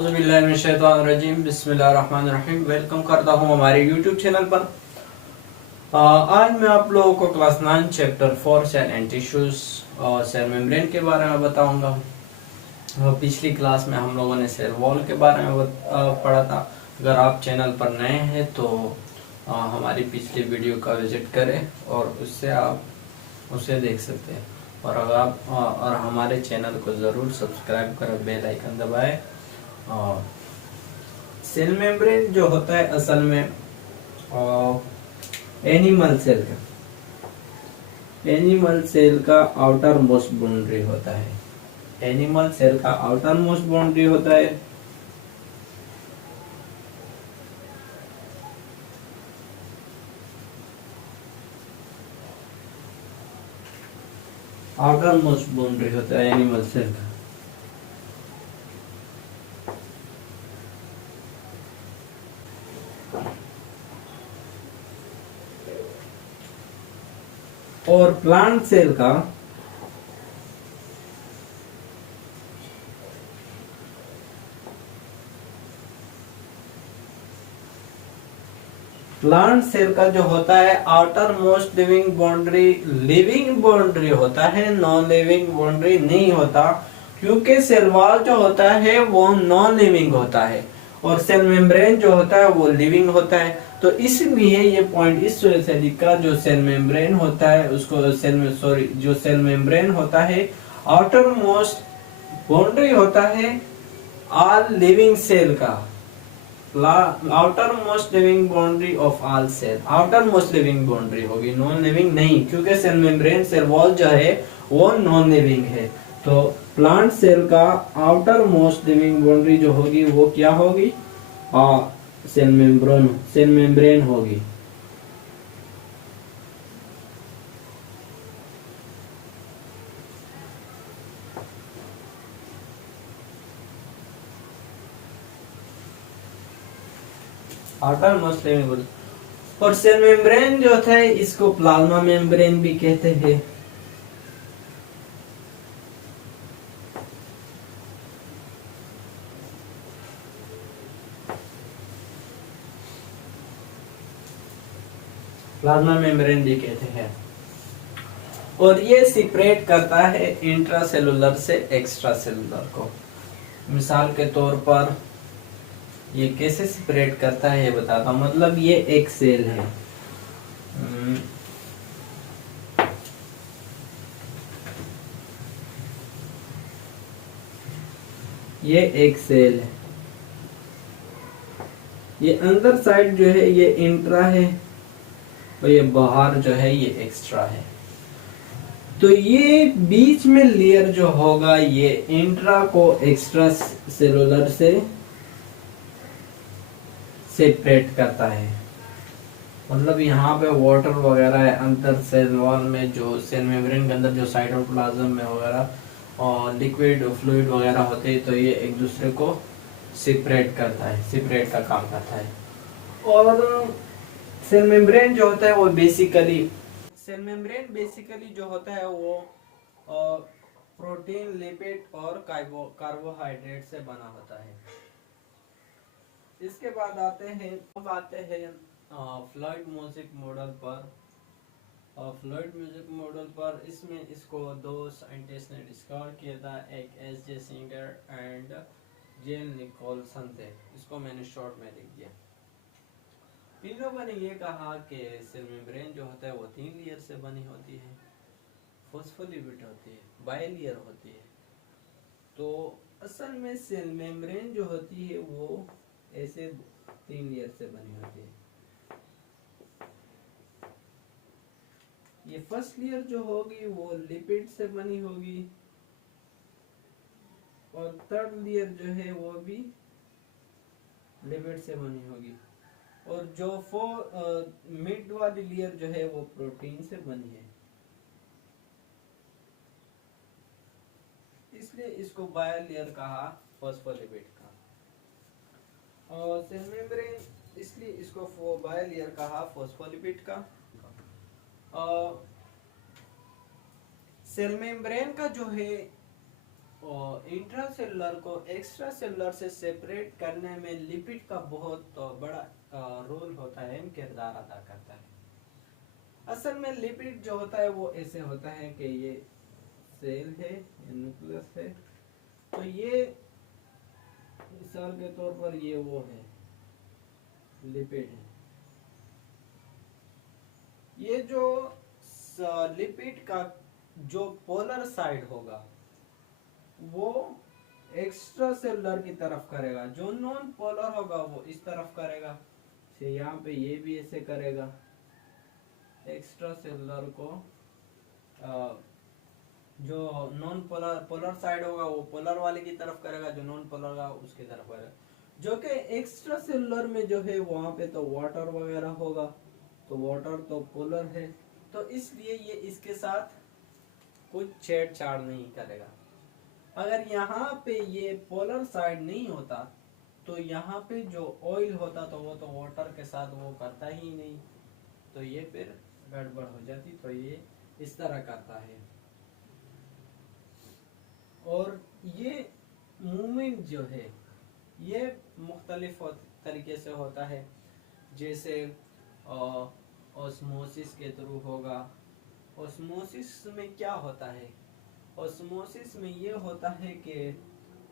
बिस्मिल्लाहिर्रहमानिर्रहीम। वेलकम करता हूँ हमारे YouTube चैनल पर। आज मैं आप लोगों को class 9 chapter 4 cell and tissues और सेल मेम्ब्रेन के बारे में बताऊंगा। पिछली क्लास में हम लोगों ने सेल वॉल के बारे में पढ़ा था। अगर आप चैनल पर नए हैं तो हमारी पिछली वीडियो का विजिट करें और उससे आप उसे देख सकते हैं। और अगर आप और हमारे चैनल को ज़रूर सब्सक्राइब करें, बेल आइकन दबाएं। सेल मेम्ब्रेन जो होता है असल में एनिमल सेल का आउटर मोस्ट बाउंड्री होता है। एनिमल सेल का आउटर मोस्ट बाउंड्री होता है। आउटर मोस्ट बाउंड्री होता है एनिमल सेल का। और प्लांट सेल का जो होता है आउटर मोस्ट लिविंग बाउंड्री होता है, नॉन लिविंग बाउंड्री नहीं होता, क्योंकि सेल वॉल जो होता है वो नॉन लिविंग होता है और सेल मेम्ब्रेन जो होता है वो लिविंग होता है। तो इसलिए ये पॉइंट इस वजह से लिखा, जो सेल मेम्ब्रेन होता है उसको जो सेल मेम्ब्रेन होता है आउटर मोस्ट बाउंड्री होता है ऑल लिविंग सेल का। Outer most living boundary of all cell, outer most living boundary होगी, नॉन लिविंग नहीं, क्योंकि सेल मेम्ब्रेन सेल वॉल जो है वो नॉन लिविंग है। तो प्लांट सेल का आउटर मोस्ट लिविंग बाउंड्री जो होगी वो क्या होगी? सेल मेम्ब्रेन होगी। Outer most living boundary. और सेल मेम्ब्रेन जो होता है इसको प्लाज्मा मेम्ब्रेन भी कहते हैं। प्लाज्मा मेम्ब्रेन भी कहते हैं। और ये सेपरेट करता है इंट्रासेलुलर से एक्स्ट्रा सेलुलर को। मिसाल के तौर पर ये कैसे सेपरेट करता है ये बताता हूं। मतलब ये एक सेल है, ये एक सेल है, ये अंदर साइड जो है ये इंट्रा है और ये बाहर जो है ये एक्स्ट्रा है। तो ये बीच में लेयर जो होगा ये इंट्रा को एक्स्ट्रा सेलुलर से सेपरेट करता है। मतलब यहाँ पे वाटर वगैरह है अंदर सेल वॉल में, जो सेल मेम्ब्रेन के अंदर जो साइटोप्लाज्म में वगैरह और लिक्विड फ्लूइड वगैरह होते हैं, तो ये एक दूसरे को सेपरेट करता है, सेपरेट का काम करता है। और सेल मेम्ब्रेन जो होता है वो बेसिकली जो होता है वो प्रोटीन, लिपिड और कार्बोहाइड्रेट से बना होता है। इसके बाद आते हैं फ्लूइड म्यूजिक मॉडल पर। इसमें इसको दो साइंटिस्ट ने डिस्कवर किया था, एक S J. Singer and Jen Nicolson थे। इसको मैंने शॉर्ट में लिख दिया। इन लोगों ने ये कहा कि सेल मेम्ब्रेन जो होता है वो 3 लेयर से बनी होती है, फॉस्फोलिपिड होती है, बाइलेयर होती है। तो असल में सेल मेम्ब्रेन जो होती है वो ऐसे 3 लेयर से बनी होती है। ये फर्स्ट लेयर जो होगी वो लिपिड से बनी होगी और थर्ड लेयर जो है वो भी लिपिड से बनी होगी और जो मिड वाली लेयर जो है वो प्रोटीन से बनी है। इसलिए इसको बाइलेयर कहा, फॉस्फोलिपिड का। और सेल मेम्ब्रेन इसलिए इसको बाइलेयर कहा, फॉस्फोलिपिड का। सेल मेम्ब्रेन का जो है और इंट्रासेलुलर को एक्स्ट्रा सेलुलर से सेपरेट करने में लिपिड का बहुत बड़ा रोल होता है, किरदार अदा करता है। असल में लिपिड जो होता है वो ऐसे होता है कि ये सेल है, ये न्यूक्लियस है, तो ये मिसाल के तौर पर ये वो है लिपिड है। ये जो लिपिड का जो पोलर साइड होगा वो एक्स्ट्रा सेलुलर की तरफ करेगा, जो नॉन पोलर होगा वो इस तरफ करेगा। से यहाँ पे ये भी ऐसे करेगा, एक्स्ट्रा सेलुलर को जो नॉन पोलर पोलर साइड होगा वो पोलर वाले की तरफ करेगा, जो नॉन पोलर होगा उसकी तरफ करेगा। जो कि एक्स्ट्रा सेलुलर में जो है वहां पे तो वाटर वगैरह होगा, तो वाटर तो पोलर है, तो इसलिए ये इसके साथ कुछ छेड़छाड़ नहीं करेगा। अगर यहाँ पे ये पोलर साइड नहीं होता तो यहाँ पे जो ऑयल होता तो वो तो वाटर के साथ वो करता ही नहीं, तो ये फिर गड़बड़ हो जाती, तो ये इस तरह करता है। और ये मूवमेंट जो है ये मुख्तलिफ तरीके से होता है, जैसे ऑस्मोसिस के थ्रू होगा। ऑस्मोसिस में क्या होता है? ऑस्मोसिस में ये होता है कि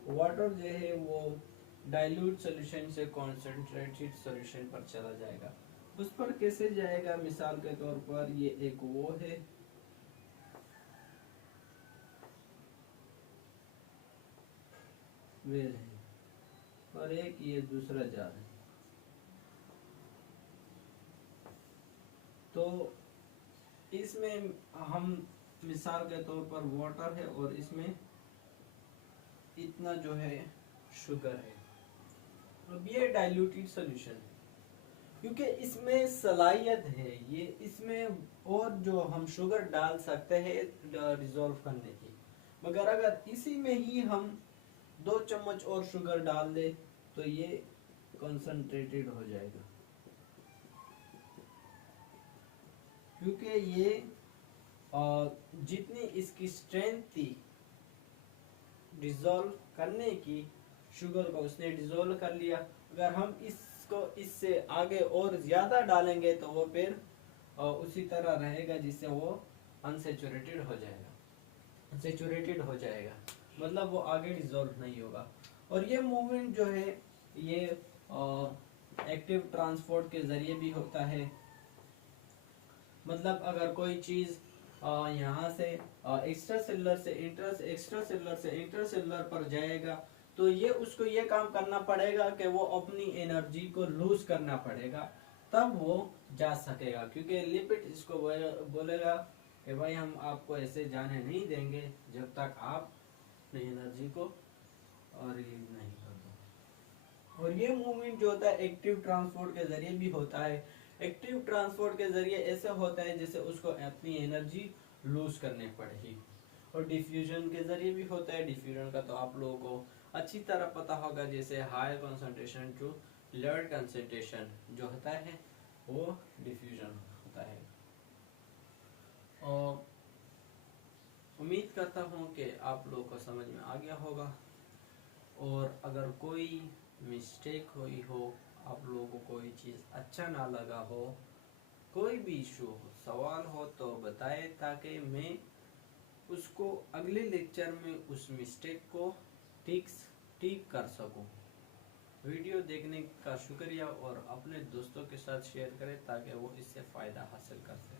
वाटर जो है वो डाइल्यूट सॉल्यूशन से कॉन्सेंट्रेटेड सॉल्यूशन पर चला जाएगा। उस पर कैसे जाएगा? मिसाल के तौर पर ये एक वो है, वेल है, और एक ये दूसरा जार है। तो इसमें हम मिसाल के तौर पर वाटर है और इसमें इतना जो है शुगर है, अब ये डाइल्यूटेड सॉल्यूशन है क्योंकि इसमें सलाहियत है ये इसमें और जो हम शुगर डाल सकते हैं डिसॉल्व करने की। मगर अगर इसी में ही हम 2 चम्मच और शुगर डाल दे तो ये कंसंट्रेटेड हो जाएगा, क्योंकि ये जितनी इसकी स्ट्रेंथ थी डिसॉल्व करने की, शुगर को उसने डिसॉल्व कर लिया। अगर हम इसको इससे आगे और ज्यादा डालेंगे तो वो फिर उसी तरह रहेगा जिससे वो अनसेचुरेटेड हो जाएगा, सेचुरेटेड हो जाएगा, मतलब वो आगे डिसॉल्व नहीं होगा। और ये मूवमेंट जो है ये एक्टिव ट्रांसपोर्ट के जरिए भी होता है। मतलब अगर कोई चीज यहाँ से एक्स्ट्रा सेलुलर से इंट्रासेलुलर पर जाएगा तो ये उसको ये काम करना पड़ेगा कि वो अपनी एनर्जी को लूज करना पड़ेगा, तब वो जा सकेगा। क्योंकि लिपिड इसको बोलेगा कि भाई हम आपको ऐसे जाने नहीं देंगे जब तक आप अपनी एनर्जी को रिलीव नहीं कर दो। और ये मूवमेंट जो होता है एक्टिव ट्रांसपोर्ट के जरिए भी होता है। एक्टिव ट्रांसपोर्ट के जरिए ऐसे होता है जैसे उसको अपनी एनर्जी लूज करनी पड़ेगी। और डिफ्यूजन के जरिए भी होता है। डिफ्यूजन का तो आप लोगों को अच्छी तरह पता होगा, जैसे high concentration to lower concentration जो होता है वो डिफ्यूजन होता है। और उम्मीद करता हूँ कि आप लोगों को समझ में आ गया होगा। और अगर कोई मिस्टेक हुई हो, आप लोगों को कोई चीज़ अच्छा ना लगा हो, कोई भी इशू हो, सवाल हो तो बताए ताकि मैं उसको अगले लेक्चर में उस मिस्टेक को ठीक कर सकूं। वीडियो देखने का शुक्रिया और अपने दोस्तों के साथ शेयर करें ताकि वो इससे फ़ायदा हासिल कर सकें।